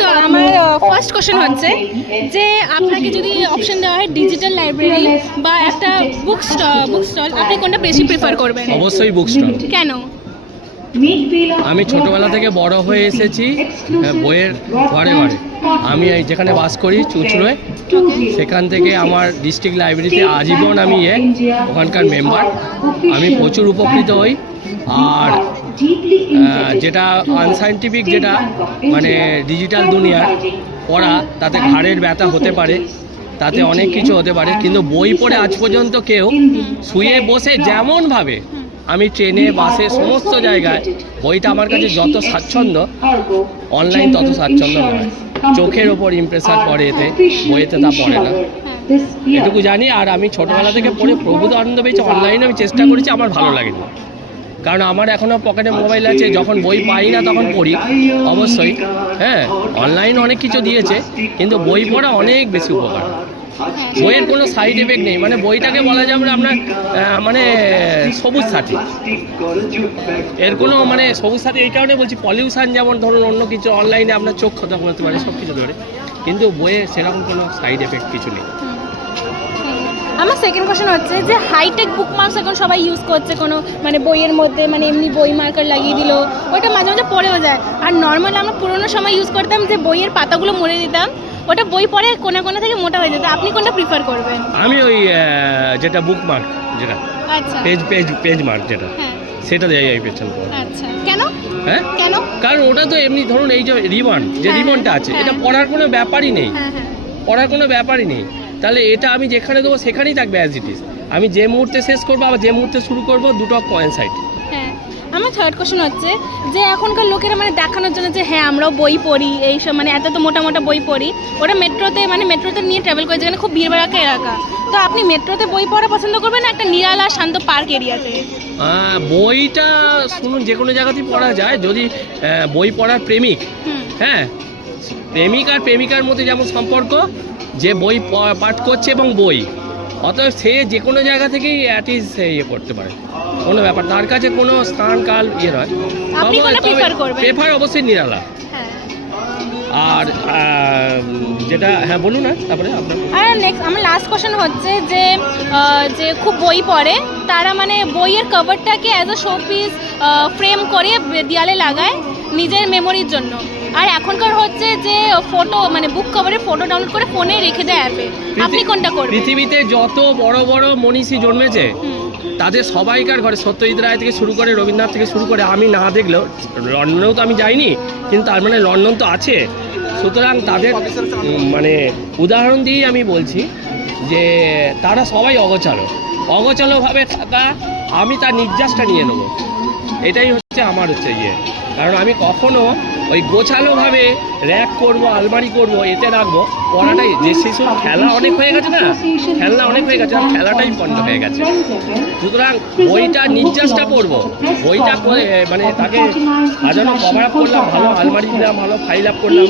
তো আমার first question হচ্ছে যে আপনাকে যদি অপশন দেওয়া হয় ডিজিটাল লাইব্রেরি বা একটা বুক স্টল, আপনি কোনটা বেশি প্রেফার করবেন? অবশ্যই বুক স্টল। কেন? আমি ছোটবেলা থেকে বড় হয়ে এসেছি বইয়ের ঘরে ঘরে। আমি এই যেখানে বাস করি চুঁচড়োয়, সেখান থেকে আমার ডিস্ট্রিক্ট লাইব্রেরিতে আজীবন আমি ওখানকার মেম্বার। আমি প্রচুর উপকৃত হই। আর যেটা আনসাইন্টিফিক, যেটা মানে ডিজিটাল দুনিয়ার পড়া, তাতে ঘাড়ের ব্যথা হতে পারে, তাতে অনেক কিছু হতে পারে, কিন্তু বই পড়ে আজ পর্যন্ত কেউ শুয়ে বসে যেমনভাবে, আমি ট্রেনে বাসে সমস্ত জায়গায় বইটা আমার কাছে যত স্বাচ্ছন্দ্য, অনলাইন তত স্বাচ্ছন্দ্য নয়। চোখের ওপর ইমপ্রেশন পড়ে, এতে বইয়েতে তা পড়ে না, এটুকু জানি। আর আমি ছোটোবেলা থেকে পড়ে প্রভূত আনন্দ পেয়েছি। অনলাইনে আমি চেষ্টা করেছি, আমার ভালো লাগেনি, কারণ আমার এখনও পকেটে মোবাইল আছে, যখন বই পাই না তখন পড়ি অবশ্যই। হ্যাঁ, অনলাইন অনেক কিছু দিয়েছে, কিন্তু বই পড়া অনেক বেশি উপকার। বইয়ের কোনো সাইড এফেক্ট নেই, মানে বইটাকে বলা যাবে আপনার মানে সবুজ সাথী। এর কোনো মানে সবুজ সাথী এই কারণে বলছি, পলিউশন যেমন ধরুন অন্য কিছু অনলাইনে আপনার চোখ ক্ষত করতে পারে, সব কিছু ধরে, কিন্তু বইয়ে সেরকম কোনো সাইড এফেক্ট কিছু নেই। আমার সেকেন্ড কোশ্চেন হচ্ছে যে হাইটেক বুকমার্কস এখন সবাই ইউজ করছে, কোনো মানে বইয়ের মধ্যে মানে এমনি বই মার্কার লাগিয়ে দিল, ওটা মাঝে মাঝে পড়েও যায়। আর নর্মাল আমরা পুরোনো সময় ইউজ করতাম যে বইয়ের পাতাগুলো মুড়ে দিতাম, ওটা বই পড়ে কোনা কোনা থেকে মোটা হয়ে যেত। আপনি কোনটা প্রিফার করবেন? আমি ওই যেটা বুক মার্ক, যেটা আচ্ছা, পেজ মার্ক যেটা, সেটা দেয় এই পেছন। আচ্ছা, কেন? হ্যাঁ, কেন? কারণ ওটা তো এমনি ধরুন এই যে রিবনটা আছে, এটা পড়ার কোনো ব্যাপারই নেই, পড়ার কোনো ব্যাপারই নেই। তাহলে এটা আমি যেখানে দেবো সেখানেই থাকবে অ্যাজ ইট ইজ। আমি যে মুহূর্তে শেষ করবো আবার যে মুহূর্তে শুরু করবো, দুটো কোয়েনসাইড। হ্যাঁ, আমার থার্ড কোশ্চেন হচ্ছে যে এখনকার লোকেরা মানে দেখানোর জন্য যে হ্যাঁ আমরাও বই পড়ি, এইসব মানে এত তো মোটা মোটা বই পড়ি, ওরা মেট্রোতে নিয়ে ট্রাভেল করে, যেখানে খুব ভিড়ভাড়াকা এলাকা। তো আপনি মেট্রোতে বই পড়া পছন্দ করবেন না একটা নিরালা শান্ত পার্ক এরিয়াতে? বইটা শুনুন, যে কোনো জায়গাতেই পড়া যায়, যদি বই পড়ার প্রেমিক, হ্যাঁ, প্রেমিক আর প্রেমিকার মধ্যে যেমন সম্পর্ক, যে বই পাঠ করছে এবং বই, অতএব সে যে কোনো জায়গা থেকেই অ্যাটিস ইয়ে করতে পারে, কোনো ব্যাপার, তার কাছে কোনো স্থান কাল ইয়ে নয়। প্রেফার অবশ্যই নিরালা। আর যেটা, হ্যাঁ বলুন না, তারপরে আপনার। আর নেক্সট আমার লাস্ট কোশ্চেন হচ্ছে যে যে খুব বই পড়ে তারা মানে বইয়ের কভারটাকে অ্যাজ আ শোপিস ফ্রেম করে দেয়ালে লাগায় নিজের মেমোরির জন্য, আর এখনকার হচ্ছে যে ফটো মানে বুক কভারে ফটো ডাউনলোড করে ফোনে রেখে দেয় অ্যাপে। আপনি কোনটা করবেন? পৃথিবীতে যত বড় বড় মনীষী জন্মেছে তাদের সবাইকার ঘরে, সত্যজিৎ রায় থেকে শুরু করে রবীন্দ্রনাথ থেকে শুরু করে, আমি না দেখলেও, লন্ডনেও তো আমি যাইনি, কিন্তু তার মানে লন্ডন তো আছে, সুতরাং তাদের মানে উদাহরণ দিয়েই আমি বলছি যে তারা সবাই অগোছালোভাবে থাকা, আমি তার নির্যাসটা নিয়ে নেবো, এটাই হচ্ছে আমার ইয়ে। কারণ আমি কখনো ওই গোছালোভাবে র্যাক করবো, আলমারি করবো, এতে রাখবো, পড়াটাই যে শিশুর খেলা অনেক হয়ে গেছে না, খেলনা অনেক হয়ে গেছে, আর খেলাটাই বন্ধ হয়ে গেছে। সুতরাং বইটা নির্যাসটা পড়বো, বইটা পড়ে মানে তাকে সাজানো কভার আপ করলাম, ভালো আলমারি দিলাম, ভালো ফাইল আপ করলাম,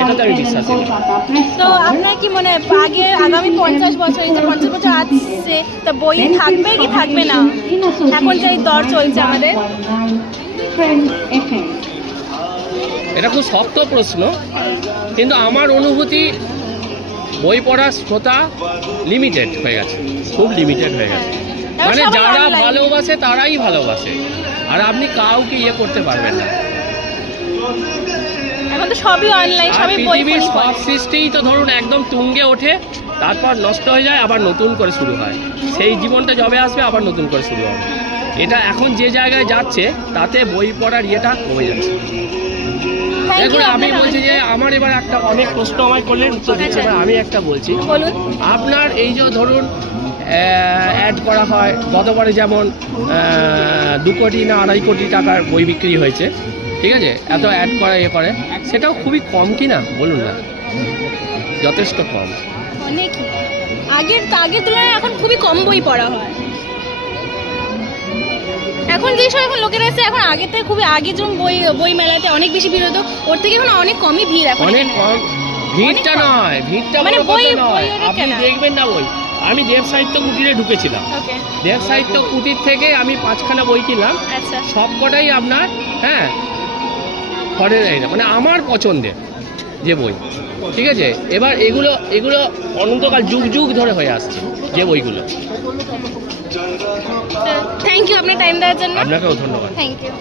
এটাতে আমি বিশ্বাসী। তো আপনার কি মনে হয় আগামী 50 বছর, এই যে 50 বছর আসছে, তা বই থাকবে কি থাকবে না? এখন যে দর চলছে আমাদের, এটা খুব শক্ত প্রশ্ন, কিন্তু আমার অনুভূতি বই পড়ার শ্রোতা লিমিটেড হয়ে গেছে, খুব লিমিটেড হয়ে গেছে। মানে যারা ভালোবাসে তারাই ভালোবাসে, আর আপনি কাউকে ইয়ে করতে পারবেন না। এখন তো সবই অনলাইন, সবই বই পড়ি। সব সৃষ্টিই তো ধরুন একদম তুঙ্গে ওঠে, তারপর নষ্ট হয়ে যায়, আবার নতুন করে শুরু হয়। সেই জীবনটা যবে আসবে আবার নতুন করে শুরু হবে। এটা এখন যে জায়গায় যাচ্ছে তাতে বই পড়ার ইয়েটা কমে যাচ্ছে। দেখুন, আমি বলছি যে আমার এবার একটা, অনেক প্রশ্ন আমায় করলেন, উত্তর দিচ্ছে, এবার আমি একটা বলছি। আপনার এই যে ধরুন অ্যাড করা হয়, গতবারে যেমন 2 কোটি না 2.5 কোটি টাকার বই বিক্রি হয়েছে, ঠিক আছে, এত অ্যাড করা ইয়ে করে, সেটাও খুবই কম কি না বলুন না? যথেষ্ট কম, অনেক। আগের তুলনায় এখন খুবই কম বই পড়া হয়। এখন যে সব এখন লোকেরা আছে, এখন আগে থেকে খুবই, আগে যেমন বই মেলাতে অনেক বেশি ভিড় হতো, ওর থেকে এখন অনেক কমই ভিড়। এখন অনেক কম ভিড়টা নয়, ভিড়টা মানে বই নয়, আপনি দেখবেন না বই। আমি দেব সাহিত্য কুটিরে ঢুকেছিলাম, দেব সাহিত্য কুটির থেকে আমি 5খানা বই কিনলাম, সব কটাই আপনার, হ্যাঁ, ঘরে মানে আমার পছন্দের, যে বই, ঠিক আছে। এবার এগুলো এগুলো অনন্তকাল যুগ যুগ ধরে হয়ে আসছে যে বইগুলো। থ্যাংক ইউ আপনার টাইম দেওয়ার জন্য। আপনাকেও ধন্যবাদ। Thank you.